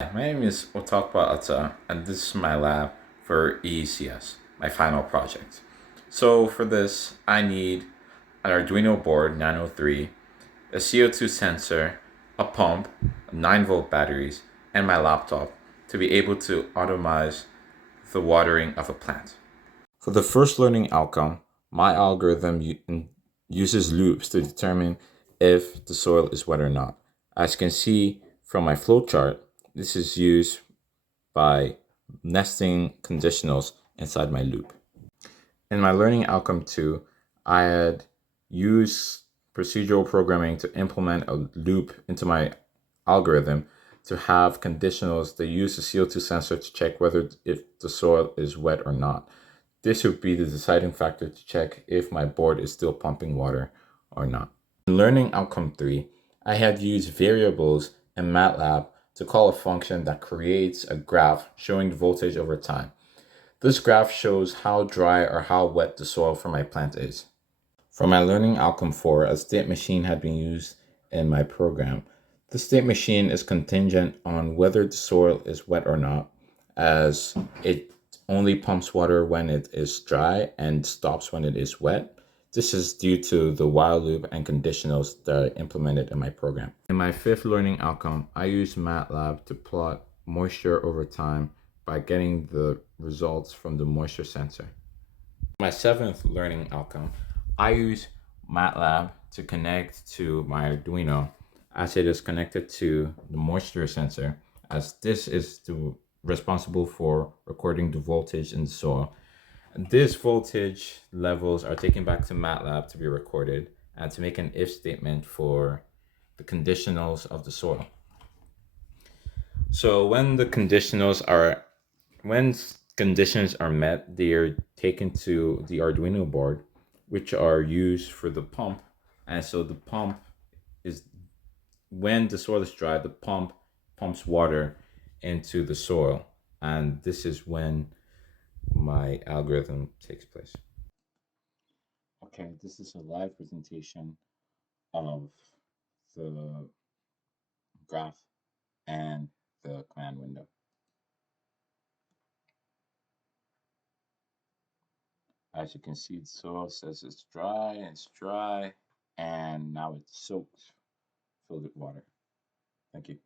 My name is Otakpa Atta, and this is my lab for Eecs, my final project. So for this, I need an Arduino board Nano 3, a CO2 sensor, a pump, 9-volt batteries, and my laptop to be able to automize the watering of a plant. For the first learning outcome, my algorithm uses loops to determine if the soil is wet or not. As you can see from my flowchart, this is used by nesting conditionals inside my loop. In my learning outcome 2, I had used procedural programming to implement a loop into my algorithm to have conditionals that use the CO2 sensor to check whether if the soil is wet or not. This would be the deciding factor to check if my board is still pumping water or not. In learning outcome 3, I had used variables in MATLAB to call a function that creates a graph showing the voltage over time. This graph shows how dry or how wet the soil for my plant is. For my learning outcome 4, a state machine had been used in my program. The state machine is contingent on whether the soil is wet or not, as it only pumps water when it is dry and stops when it is wet. This is due to the while loop and conditionals that I implemented in my program. In my 5th learning outcome, I used MATLAB to plot moisture over time by getting the results from the moisture sensor. My 7th learning outcome, I use MATLAB to connect to my Arduino as it is connected to the moisture sensor, as this is responsible for recording the voltage in the soil. This voltage levels are taken back to MATLAB to be recorded and to make an if statement for the conditionals of the soil. So when conditions are met, they are taken to the Arduino board, which are used for the pump. And so the pump is, when the soil is dry, the pump pumps water into the soil. And this is when my algorithm takes place. Okay, this is a live presentation of the graph and the command window. As you can see, the soil says it's dry, and now it's soaked, filled with water. Thank you.